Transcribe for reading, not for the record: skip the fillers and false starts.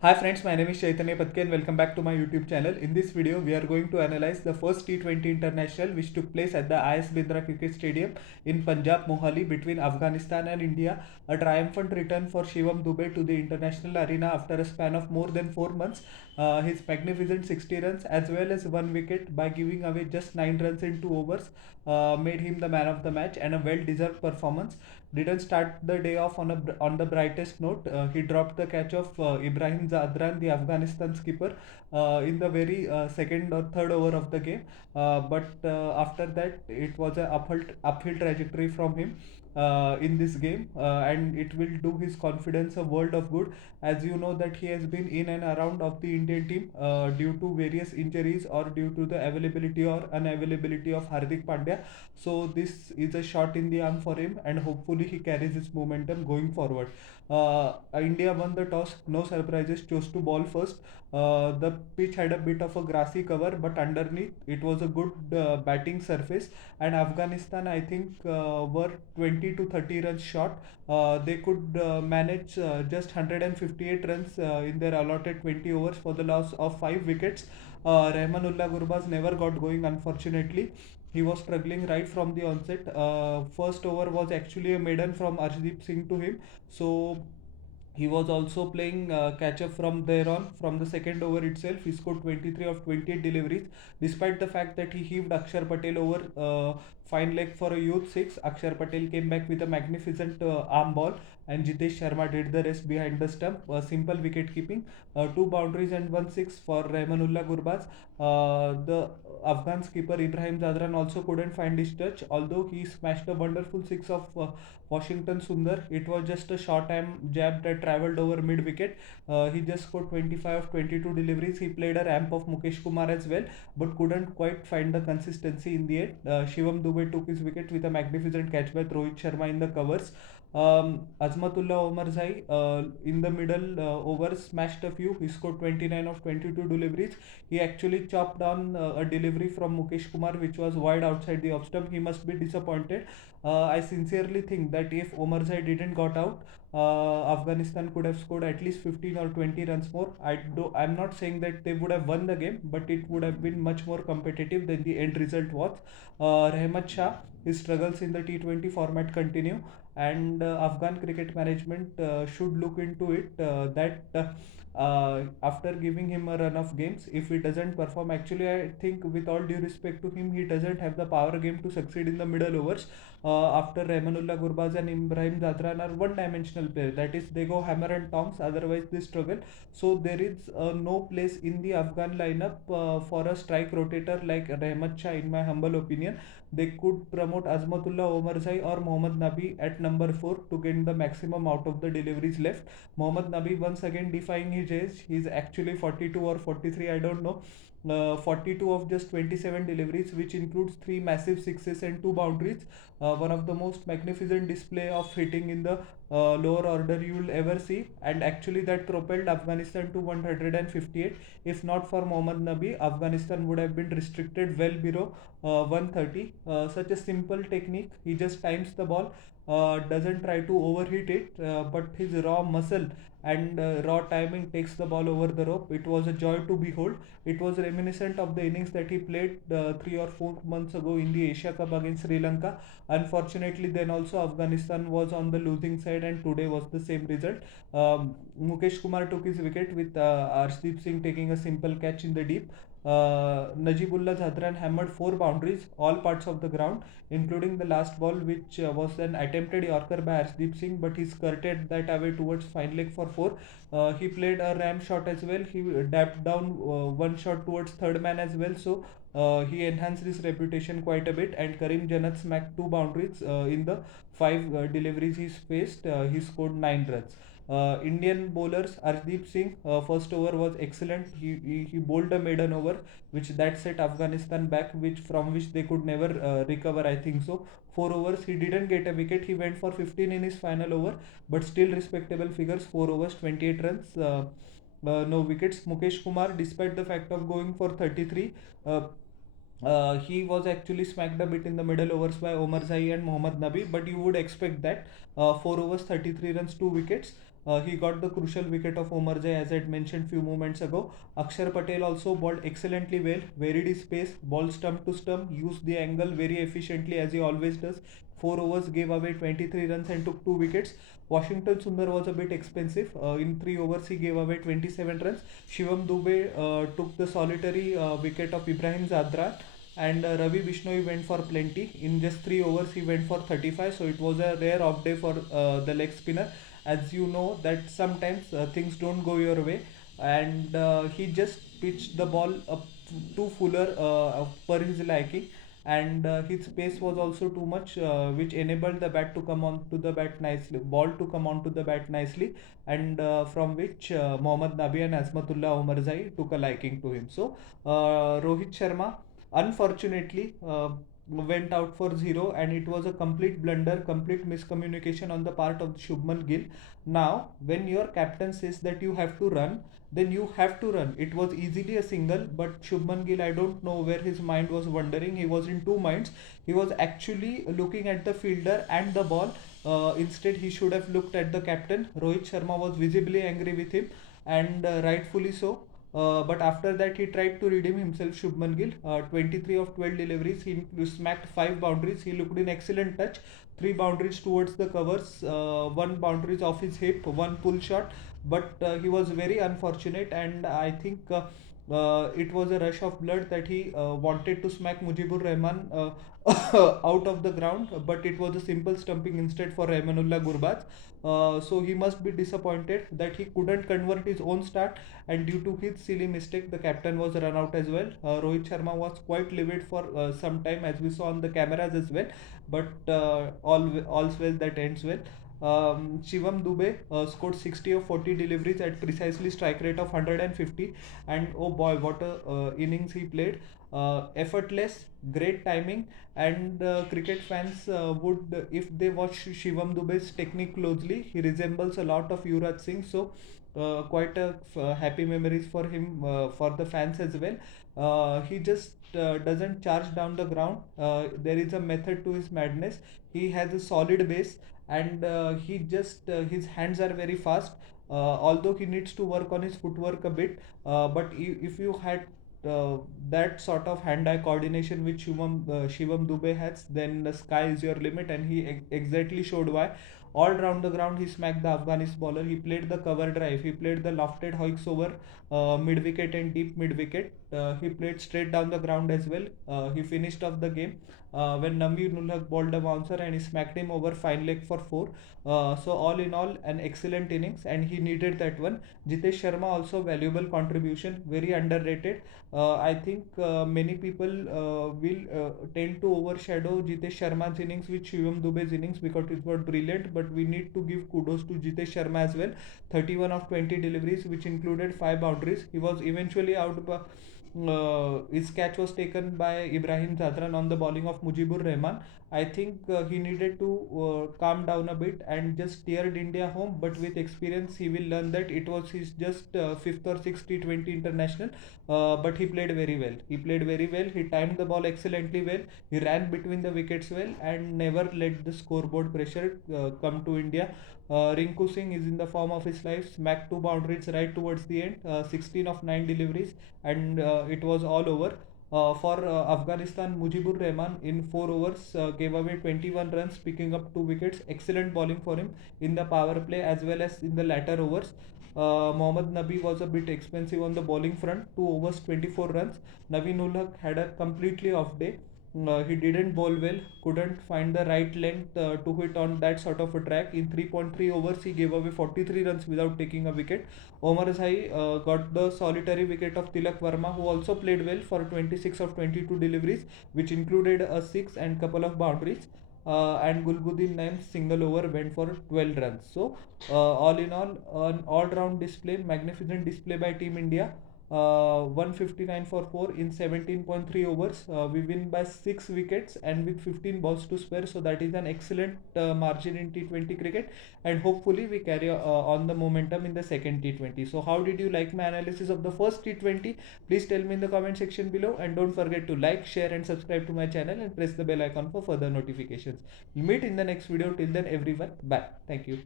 Hi friends, my name is Chaitanya Patke and welcome back to my YouTube channel. In this video, we are going to analyze the first T20 International which took place at the IS Bindra Cricket Stadium in Punjab, Mohali between Afghanistan and India. A triumphant return for Shivam Dube to the international arena after a span of more than 4 months. His magnificent 60 runs as well as 1 wicket by giving away just 9 runs in 2 overs made him the man of the match and a well-deserved performance. Didn't start the day off on the brightest note. He dropped the catch of Ibrahim Zadran, the Afghanistan skipper, in the very second or third over of the game. But after that, it was a uphill trajectory from him in this game, and it will do his confidence a world of good. As you know that he has been in and around of the Indian team due to various injuries or due to the availability or unavailability of Hardik Pandya. So this is a shot in the arm for him, and hopefully he carries his momentum going forward. India won the toss, no surprises, chose to ball first. The pitch had a bit of a grassy cover, but underneath it was a good batting surface. And Afghanistan, I think, were 20 to 30 runs short. They could manage just 158 runs in their allotted 20 overs for the loss of 5 wickets. Rahmanullah Gurbaz never got going, unfortunately. He was struggling right from the onset. First over was actually a maiden from Arshdeep Singh to him. So he was also playing catch up from there on. From the second over itself, he scored 23 of 28 deliveries. Despite the fact that he heaved Akshar Patel over fine leg for a youth six, Akshar Patel came back with a magnificent arm ball, and Jitesh Sharma did the rest behind the stump. Simple wicket keeping, two boundaries and one six for Rahmanullah Gurbaz. The Afghan skipper Ibrahim Zadran also couldn't find his touch, although he smashed a wonderful six of Washington Sundar. It was just a short arm jab that travelled over mid wicket. He just scored 25 of 22 deliveries. He played a ramp of Mukesh Kumar as well, but couldn't quite find the consistency in the end. Shivam Dube took his wicket with a magnificent catch by Rohit Sharma in the covers. Azmatullah Omarzai in the middle overs smashed a few. He scored 29 of 22 deliveries. He actually chopped down a delivery from Mukesh Kumar which was wide outside the off stump. He must be disappointed. I sincerely think that if Omarzai didn't got out, Afghanistan could have scored at least 15 or 20 runs more. I'm not saying that they would have won the game, but it would have been much more competitive than the end result was. Rahmat Shah, his struggles in the T20 format continue, and Afghan cricket management should look into it that after giving him a run of games, if he doesn't perform, actually I think with all due respect to him, he doesn't have the power game to succeed in the middle overs. After Rahmanullah Gurbaz and Ibrahim Zadran are one-dimensional players, that is, they go hammer and tongs, otherwise they struggle. So there is no place in the Afghan lineup for a strike rotator like Rahmat Shah, in my humble opinion. They could promote Azmatullah Omarzai or Mohammad Nabi at number 4 to get the maximum out of the deliveries left. Mohammad Nabi once again defying his age. He's actually 42 or 43, I don't know. 42 of just 27 deliveries, which includes 3 massive sixes and 2 boundaries. One of the most magnificent display of hitting in the lower order you will ever see, and actually that propelled Afghanistan to 158. If not for Mohammad Nabi, Afghanistan would have been restricted well below 130. Such a simple technique. He just times the ball, doesn't try to overhit it, but his raw muscle and raw timing takes the ball over the rope. It was a joy to behold. It was reminiscent of the innings that he played 3 or 4 months ago in the Asia Cup against Sri Lanka. Unfortunately, then also Afghanistan was on the losing side, and today was the same result. Mukesh Kumar took his wicket with Arshdeep Singh taking a simple catch in the deep. Najibullah Zadran hammered 4 boundaries, all parts of the ground, including the last ball, which was an attempted Yorker by Arshdeep Singh, but he skirted that away towards fine leg for 4. He played a ram shot as well. He dapped down one shot towards third man as well. So he enhanced his reputation quite a bit. And Karim Janat smacked 2 boundaries in the 5 deliveries he faced. He scored 9 runs. Indian bowlers, Arshdeep Singh, first over was excellent. He bowled a maiden over, which that set Afghanistan back, which from which they could never recover, I think so. 4 overs, he didn't get a wicket. He went for 15 in his final over, but still respectable figures. 4 overs, 28 runs. No wickets. Mukesh Kumar, despite the fact of going for 33, he was actually smacked a bit in the middle overs by Omar Zai and Mohammad Nabi, but you would expect that. 4 overs, 33 runs, 2 wickets. He got the crucial wicket of Omarzai, as I had mentioned few moments ago. Akshar Patel also bowled excellently well, varied his pace, ball stump to stump, used the angle very efficiently as he always does. 4 overs, gave away 23 runs and took 2 wickets. Washington Sundar was a bit expensive. In 3 overs, he gave away 27 runs. Shivam Dube took the solitary wicket of Ibrahim Zadran, and Ravi Bishnoi went for plenty. In just 3 overs, he went for 35. So it was a rare off day for the leg spinner. As you know, that sometimes things don't go your way, and he just pitched the ball up to Fuller per his liking, and his pace was also too much, which enabled the bat to come onto the bat nicely, ball to come onto the bat nicely, and from which Mohammad Nabi and Azmatullah Omarzai took a liking to him. So Rohit Sharma unfortunately went out for zero, and it was a complete blunder, complete miscommunication on the part of Shubman Gill. Now when your captain says that you have to run, then you have to run. It was easily a single, but Shubman Gill, I don't know where his mind was wandering. He was in two minds. He was actually looking at the fielder and the ball. Instead, he should have looked at the captain. Rohit Sharma was visibly angry with him, and rightfully so. But after that, he tried to redeem himself, Shubman Gill. 23 of 12 deliveries, he smacked 5 boundaries. He looked in excellent touch. 3 boundaries towards the covers, 1 boundaries off his hip, 1 pull shot. But he was very unfortunate, and I think it was a rush of blood that he wanted to smack Mujibur Rahman out of the ground, but it was a simple stumping instead for Rahmanullah Gurbaz. So he must be disappointed that he couldn't convert his own start, and due to his silly mistake, the captain was run out as well. Rohit Sharma was quite livid for some time, as we saw on the cameras as well. But all's well that ends well. Shivam Dube scored 60 of 40 deliveries at precisely strike rate of 150, and oh boy, what a innings he played. Effortless, great timing, and cricket fans would, if they watch Shivam Dube's technique closely, he resembles a lot of Yuvraj Singh. So quite a happy memories for him, for the fans as well. He just doesn't charge down the ground. There is a method to his madness. He has a solid base, and he just his hands are very fast. Although he needs to work on his footwork a bit, but if you had that sort of hand-eye coordination which Shivam Dube has, then the sky is your limit, and he exactly showed why. All round the ground, he smacked the Afghanis bowler. He played the cover drive. He played the lofted hoiks over mid wicket and deep mid wicket. He played straight down the ground as well. He finished off the game when Nami Nulhak bowled a bouncer, and he smacked him over fine leg for 4. So all in all, an excellent innings, and he needed that one. Jitesh Sharma also valuable contribution, very underrated. I think many people will tend to overshadow Jitesh Sharma's innings with Shivam Dube's innings because it was brilliant. But we need to give kudos to Jitesh Sharma as well. 31 of 20 deliveries, which included 5 boundaries. He was eventually out by his catch was taken by Ibrahim Zadran on the bowling of Mujibur Rahman. I think he needed to calm down a bit and just steered India home. But with experience, he will learn that it was his just fifth or sixth T20 international. But he played very well. He played very well. He timed the ball excellently well. He ran between the wickets well and never let the scoreboard pressure come to India. Rinku Singh is in the form of his life, smacked 2 boundaries right towards the end, 16 of 9 deliveries, and it was all over. For Afghanistan, Mujibur Rahman in 4 overs gave away 21 runs, picking up 2 wickets. Excellent bowling for him in the power play as well as in the latter overs. Mohammad Nabi was a bit expensive on the bowling front, 2 overs, 24 runs. Naveen ul Haq had a completely off day. He didn't bowl well, couldn't find the right length to hit on that sort of a track. In 3.3 overs, he gave away 43 runs without taking a wicket. Omarzai got the solitary wicket of Tilak Verma, who also played well for 26 of 22 deliveries, which included a 6 and couple of boundaries. And Gulbuddin Naim's single over went for 12 runs. So, all in all, an all-round display, magnificent display by Team India. 159 for 4 in 17.3 overs. We win by 6 wickets and with 15 balls to spare. So that is an excellent margin in T20 cricket, and hopefully we carry on the momentum in the second T20. So how did you like my analysis of the first T20? Please tell me in the comment section below, and don't forget to like, share and subscribe to my channel and press the bell icon for further notifications. We'll meet in the next video. Till then everyone, bye. Thank you.